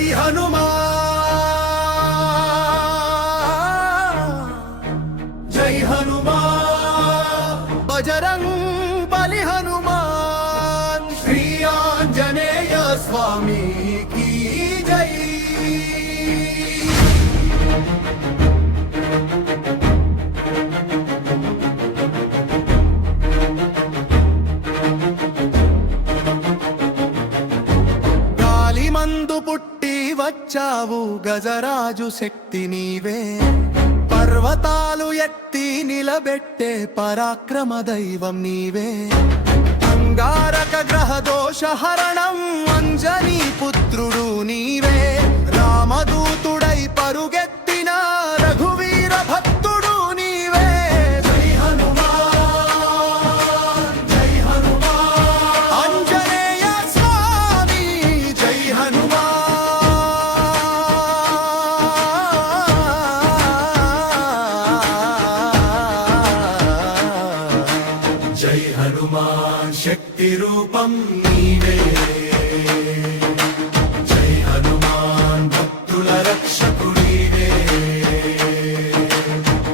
జై హనుమాన్ జై హనుమాన్ బజరంగ్ బలి హనుమాన్ శ్రీ ఆంజనేయ స్వామి की जय। గాలి మందు పుట్టి వచ్చావు గజరాజు శక్తి నీవే, పర్వతాలు ఎత్తి నిలబెట్టే పరాక్రమ దైవం నీవే, అంగారక గ్రహ దోష హరణం అంజనీ పుత్రుడు నీవే, రామదూతుడై పరుగెత్తిన రఘువీర భక్తుడు నీవే। జై హనుమాన్ జై హనుమాన్ ఆంజనేయ స్వామి జై హనుమాన్ జై హనుమాన్ శక్తి రూపం నీవే, జై హనుమాన్ భక్తుల రక్షకుడివే,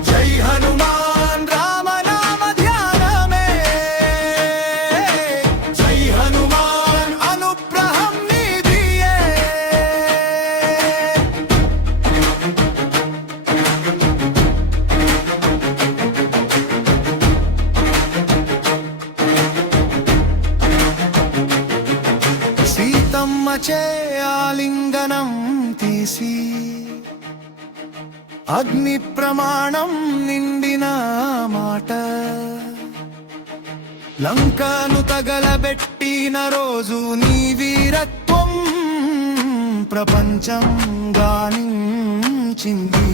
జై హనుమాన్ రామనామ ధ్యానమే, జై హనుమాన్ అనుగ్రహం నీదియే। సీతమ్మ చే ఆలింగనం తీసి అగ్ని ప్రమాణం నిండిన మాట, లంకను తగలబెట్టిన రోజు నీ వీరత్వం ప్రపంచం గానించింది,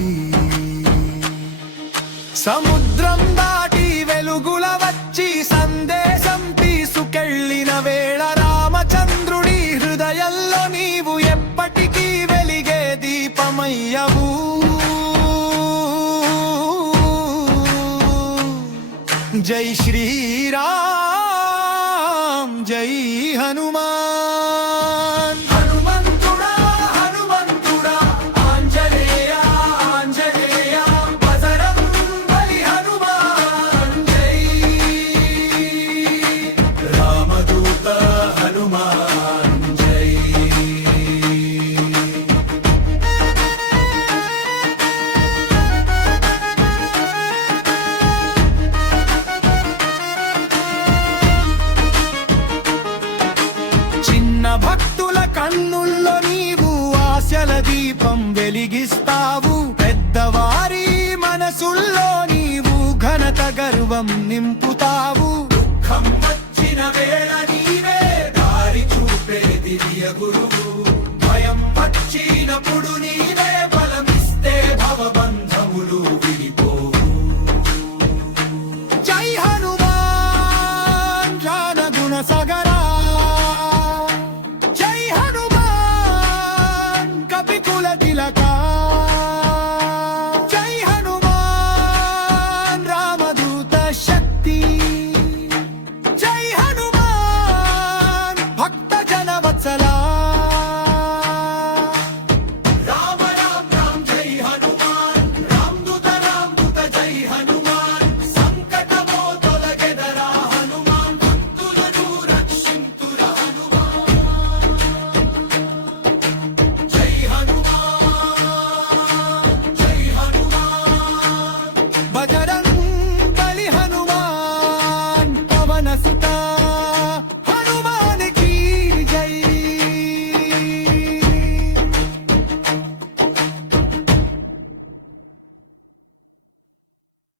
సముద్రం దాటి వెలుగుల వచ్చి సందేశం తీసుకెళ్ళిన వేళ రామచంద్రుడి హృదయంలో నీవు ఎప్పటికీ వెలిగే దీపమయ్యవు। జై శ్రీరామ్ జై హనుమాన్ హనుమంతుడా హనుమంతుడా ఆంజనేయ ఆంజనేయ బజరంగ్ బలి హనుమాన్ జై, రామదూత హనుమాన్ జై। చిన్న భక్తుల కన్నుల్లో నీవు ఆశల దీపం వెలిగిస్తావు, పెద్దవారి మనసుల్లో నీవు ఘనత గర్వం నింపుతావు, దుఃఖం వచ్చిన వేళ నీవే దారి చూపే దివ్య గురువు, భయం వచ్చినప్పుడు నీవే బలమిస్తే భవబంధములు విడిపోవు। జై హనుమాన్ జానగుణ సగ